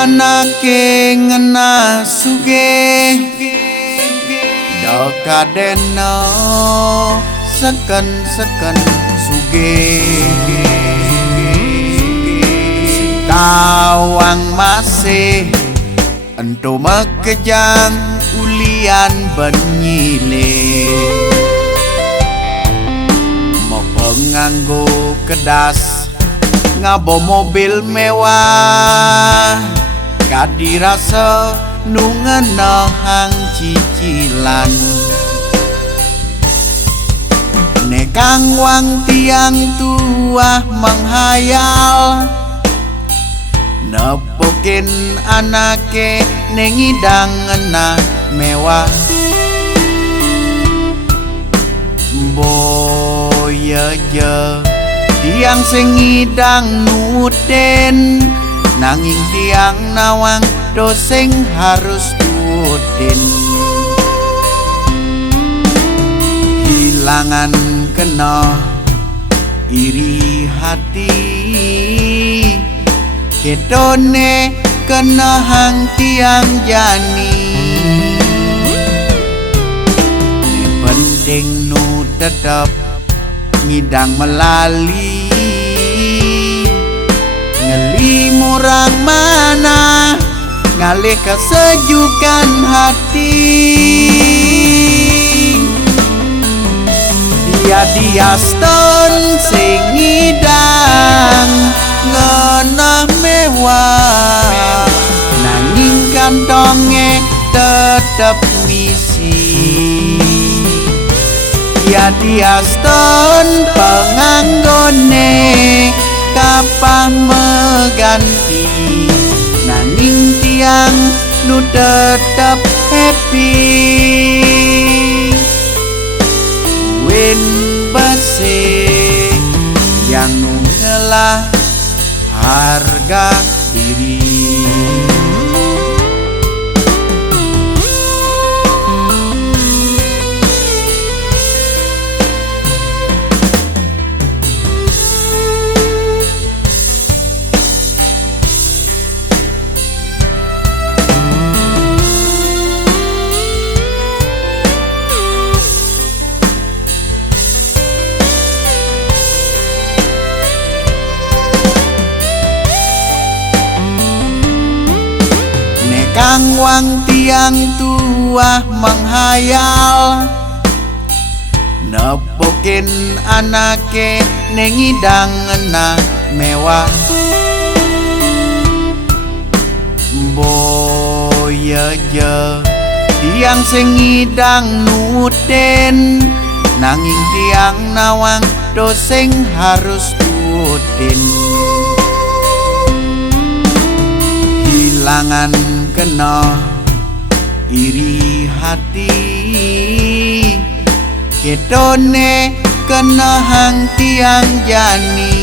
anake ngena sugih dokadeno seken sugih tawang masih ento mekejang ulian benyile mau penganggo kedas ngabo mobil mewah kadirasa nungenahang cicilan nekang wang tiang tua menghayal nepokin anake nengidang ngena mewah boya je tiang sengidang nuden nanging tiang nawang doseng harus tutin hilangan kena iri hati ketone kena hang tiang jani penting nu tetap ngidang melali ngeli murang mana ngalih kesejukan hati dia ston sing ngidang ngenah mewah nanging kantonge tetep misi dia ston penganggone kapah mengganti nanging tiang nu tetep happy win bese yang nungelah harga diri kang wang tiang tua menghayal nepokin anake nengidang ngena mewah boya je tiang sengidang nuden nanging tiang nawang doseng harus tutin hilangan kena iri hati ketone kena hang tiang jani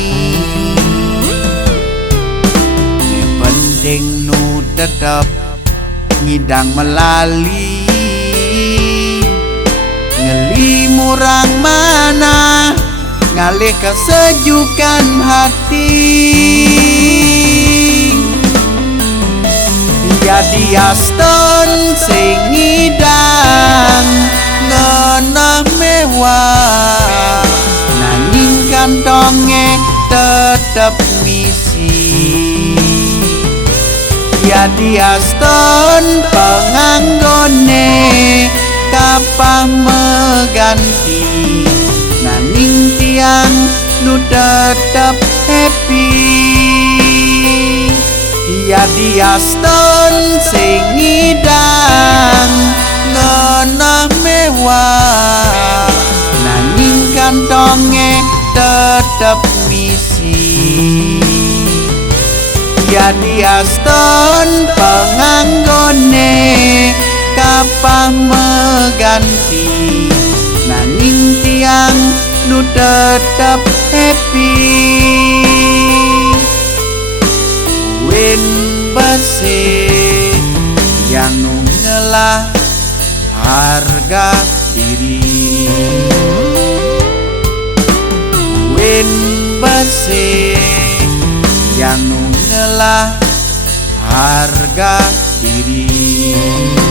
penting nu tetap ngidang melali ngeli murang mana ngalih kesejukan hati dia ston sing ngidang ngenah mewah nanging kantonge tetep misi dia ston penganggone kapah mengganti nanging tiang nu tetep happy dia ston sing ngidang ngenah mewah nanging kantonge tetep misi dia ston penganggone kapah mengganti nanging tiang nu tetep happy win bese yang nungelah harga diri win bese yang nungelah harga diri.